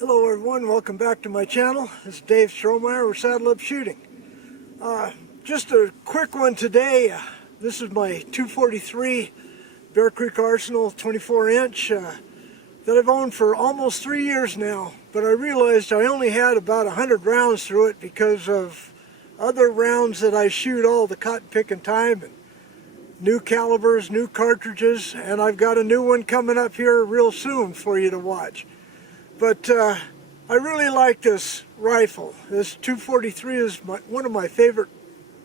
Hello everyone, welcome back to my channel. This is Dave Strohmeyer with Saddle Up Shooting. Just a quick one today. This is my 243 Bear Creek Arsenal 24-inch that I've owned for almost 3 years now. But I realized I only had about 100 rounds through it because of other rounds that I shoot all the cotton picking time, and new calibers, new cartridges, and I've got a new one coming up here real soon for you to watch. But I really like this rifle. This 243 is one of my favorite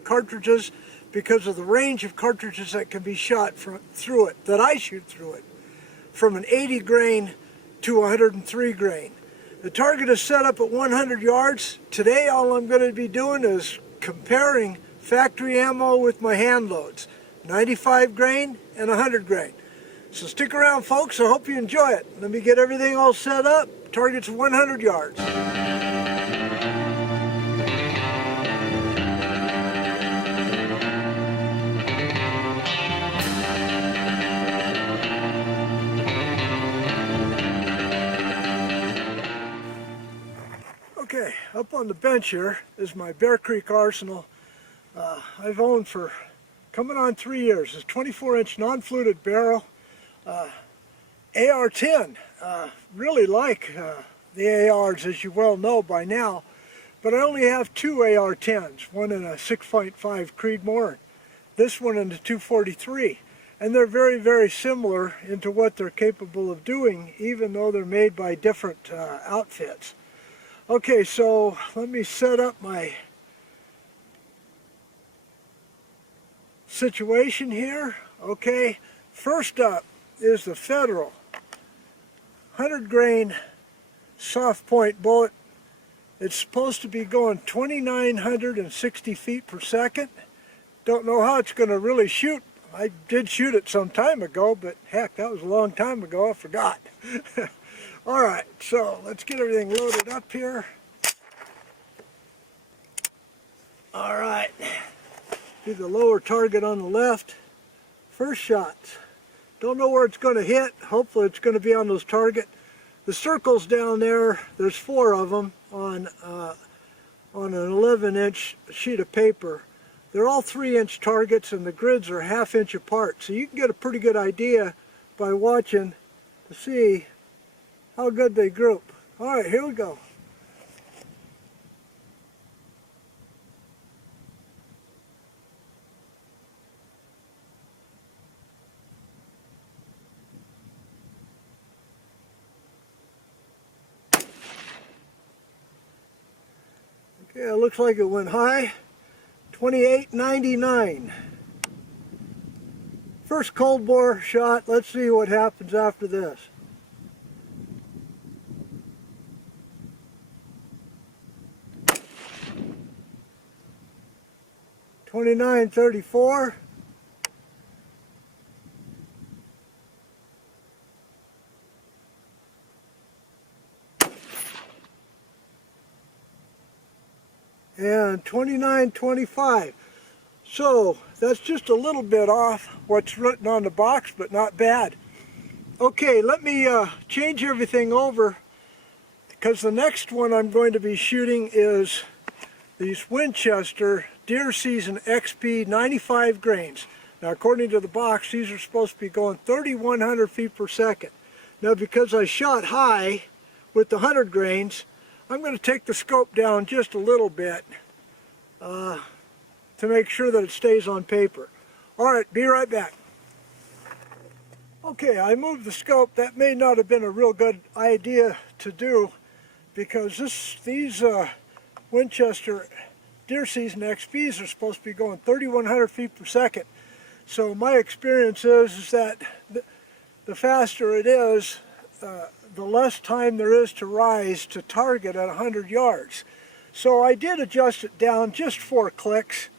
cartridges because of the range of cartridges that can be shot through it, that I shoot through it, from an 80 grain to 103 grain. The target is set up at 100 yards. Today all I'm going to be doing is comparing factory ammo with my hand loads, 95 grain and 100 grain. So stick around folks, I hope you enjoy it. Let me get everything all set up. Target's 100 yards. Okay, up on the bench here is my Bear Creek Arsenal. I've owned for coming on 3 years. It's a 24-inch non-fluted barrel. AR-10, really like the ARs, as you well know by now, but I only have two AR-10s, one in a 6.5 Creedmoor, this one in the 243, and they're very, very similar into what they're capable of doing, even though they're made by different outfits. Okay, so let me set up my situation here. Okay, first up is the Federal 100 grain soft point bullet. It's supposed to be going 2,960 feet per second. Don't know how it's going to really shoot. I did shoot it some time ago, but heck, that was a long time ago. I forgot. Alright, so let's get everything loaded up here. Alright, do the lower target on the left. First shot. Don't know where it's going to hit. Hopefully it's going to be on those target. The circles down there, there's 4 of them on an 11-inch sheet of paper. They're all 3-inch targets, and the grids are ½ inch apart. So you can get a pretty good idea by watching to see how good they group. Alright, here we go. Okay, it looks like it went high. 28.99. First cold bore shot. Let's see what happens after this. $29.34. And $29.25. So that's just a little bit off what's written on the box, but not bad. Okay, let me change everything over, because the next one I'm going to be shooting is these Winchester Deer Season XP 95 grains. Now according to the box, these are supposed to be going 3,100 feet per second. Now because I shot high with the 100 grains, I'm going to take the scope down just a little bit to make sure that it stays on paper. Alright, be right back. Okay, I moved the scope. That may not have been a real good idea to do, because these Winchester Deer Season XPs are supposed to be going 3,100 feet per second. So my experience is that the faster it is, the less time there is to rise to target at 100 yards. So I did adjust it down just 4 clicks.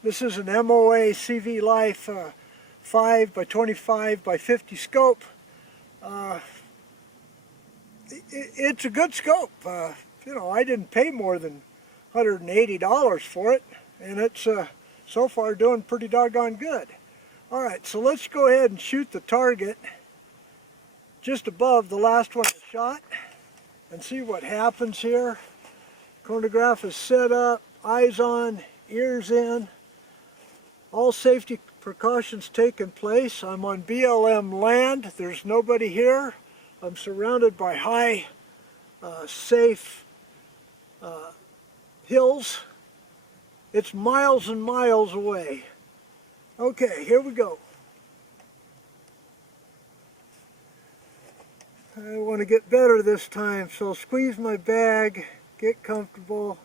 This is an MOA CV Life 5 by 25 by 50 scope. It's a good scope. You know, I didn't pay more than $180 for it, and it's so far doing pretty doggone good. Alright, so let's go ahead and shoot the target just above the last one I shot. and see what happens here. Chronograph is set up, eyes on, ears in, all safety precautions taking place. I'm on BLM land, there's nobody here. I'm surrounded by high, safe hills. It's miles and miles away. Okay, here we go. I want to get better this time, so I'll squeeze my bag, get comfortable.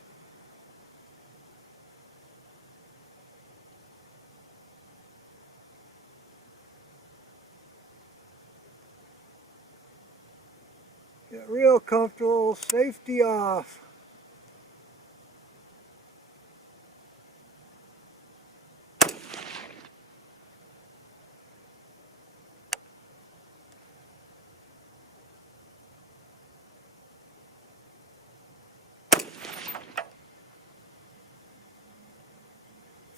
Get real comfortable, safety off.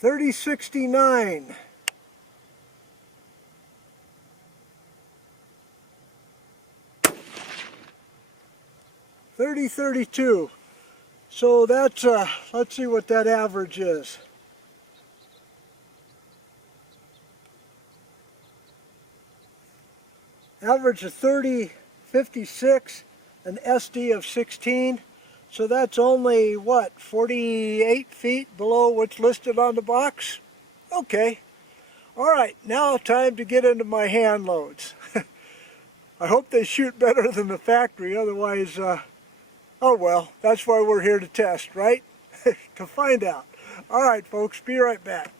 $30.69. $30.32. So that's, let's see what that average is. Average of 30.56, an SD of 16. So that's only, what, 48 feet below what's listed on the box? Okay. All right, now time to get into my hand loads. I hope they shoot better than the factory, otherwise, oh well, that's why we're here to test, right? To find out. All right, folks, be right back.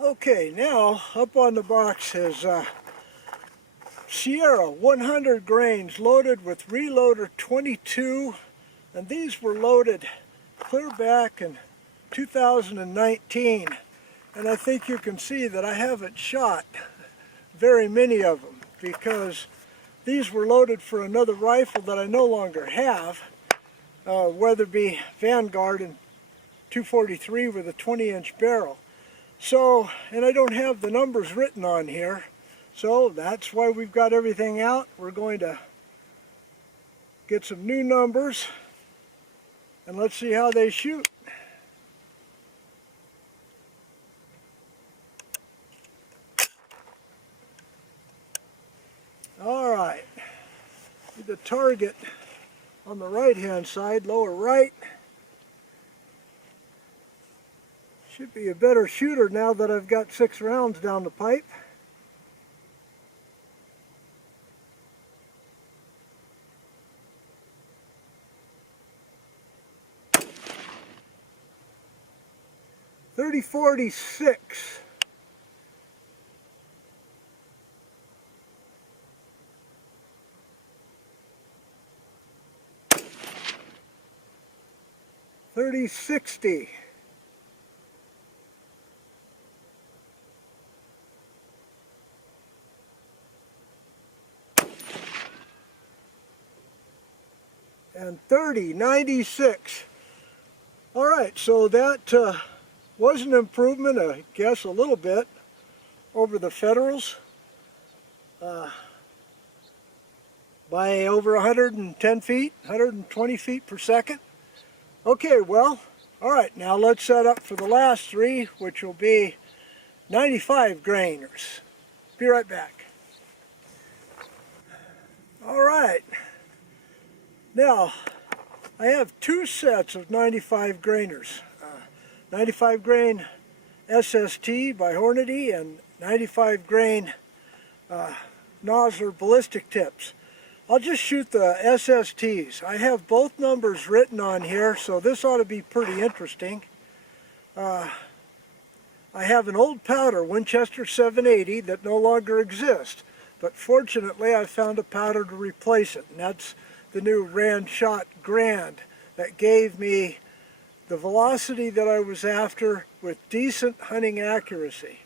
Okay, now up on the box is Sierra 100 grains loaded with reloader 22, and these were loaded clear back in 2019, and I think you can see that I haven't shot very many of them because these were loaded for another rifle that I no longer have, Weatherby Vanguard in 243 with a 20-inch barrel. So, and I don't have the numbers written on here, so that's why we've got everything out. We're going to get some new numbers and let's see how they shoot. All right, the target on the right hand side, lower right. Should be a better shooter now that I've got 6 rounds down the pipe. .30-46. .30-60. And 30-96. All right, so that was an improvement, I guess, a little bit over the Federals by over 110 feet, 120 feet per second. Okay, well, all right, now let's set up for the last 3, which will be 95 grainers. Be right back. All right, now I have 2 sets of 95 grainers. 95 grain SST by Hornady and 95 grain Nosler ballistic tips. I'll just shoot the SSTs. I have both numbers written on here, so this ought to be pretty interesting. I have an old powder, Winchester 780, that no longer exists, but fortunately I found a powder to replace it, and that's the new Randshot Grand that gave me the velocity that I was after with decent hunting accuracy.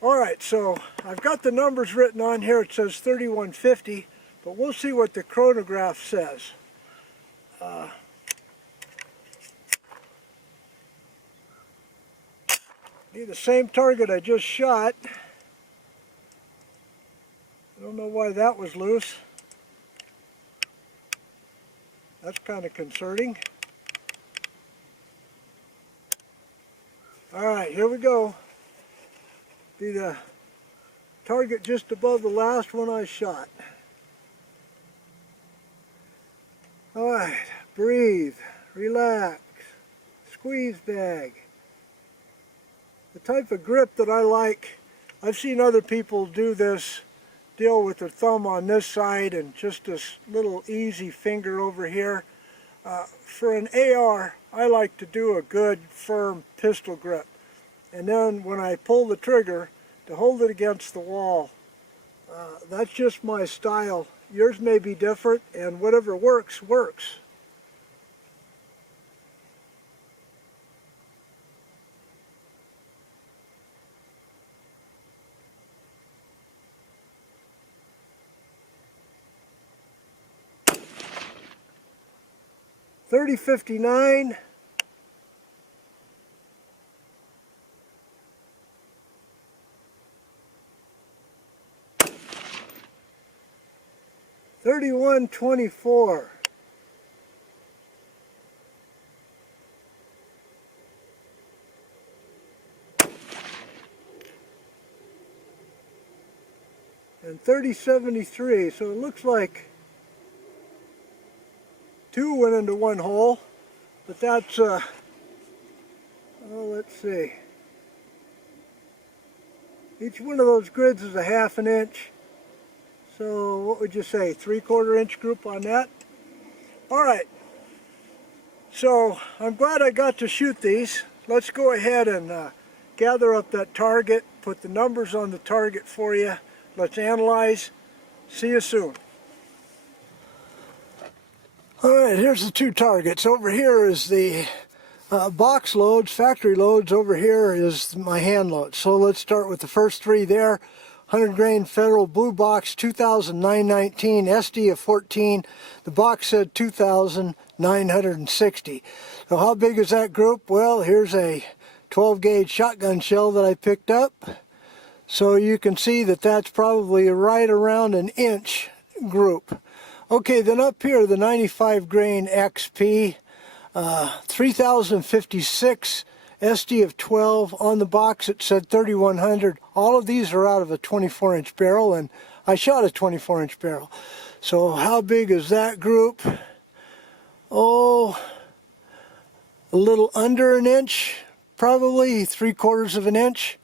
Alright, so I've got the numbers written on here. It says 3150, but we'll see what the chronograph says. Be the same target I just shot. I don't know why that was loose. That's kind of concerning. Alright, here we go. Be the target just above the last one I shot. Alright, breathe, relax, squeeze bag. The type of grip that I like, I've seen other people do this deal with their thumb on this side and just this little easy finger over here. For an AR, I like to do a good firm pistol grip. And then when I pull the trigger, to hold it against the wall. That's just my style. Yours may be different, and whatever works, works. .30-59. .31-24. And .30-73. So it looks like two went into one hole, but that's oh, let's see. Each one of those grids is a ½ an inch. So what would you say, 3/4 inch group on that? Alright, so I'm glad I got to shoot these. Let's go ahead and gather up that target, put the numbers on the target for you. Let's analyze. See you soon. Alright, here's the two targets. Over here is the box loads, factory loads. Over here is my hand load. So let's start with the first three there. 100 grain Federal Blue Box 2,919 SD of 14. The box said 2,960. So how big is that group? Well, here's a 12 gauge shotgun shell that I picked up. So you can see that that's probably right around an inch group. Okay, then up here the 95 grain XP 3056 SD of 12. On the box it said 3100. All of these are out of a 24-inch barrel, and I shot a 24-inch barrel. So how big is that group? Oh, a little under an inch, probably 3/4 of an inch.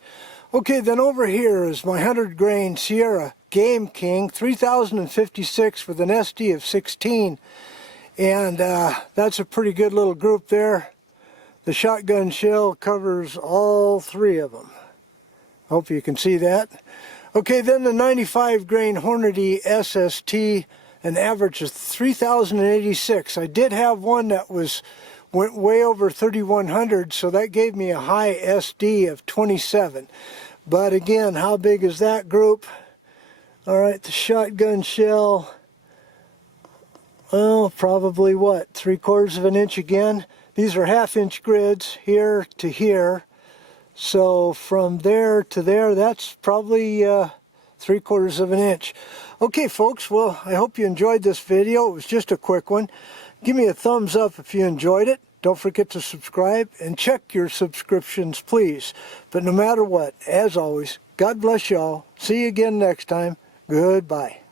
Okay, then over here is my 100 grain Sierra Game King 3056 with an SD of 16. And that's a pretty good little group there. The shotgun shell covers all three of them. Hope you can see that. Okay, then the 95 grain Hornady SST, an average of 3086. I did have one that went way over 3100, so that gave me a high SD of 27. But again, how big is that group? All right, the shotgun shell, well, probably what, 3/4 of an inch again. These are ½ inch grids here to here. So from there to there, that's probably 3/4 of an inch. Okay, folks, well, I hope you enjoyed this video. It was just a quick one. Give me a thumbs up if you enjoyed it. Don't forget to subscribe and check your subscriptions, please. But no matter what, as always, God bless y'all. See you again next time. Goodbye.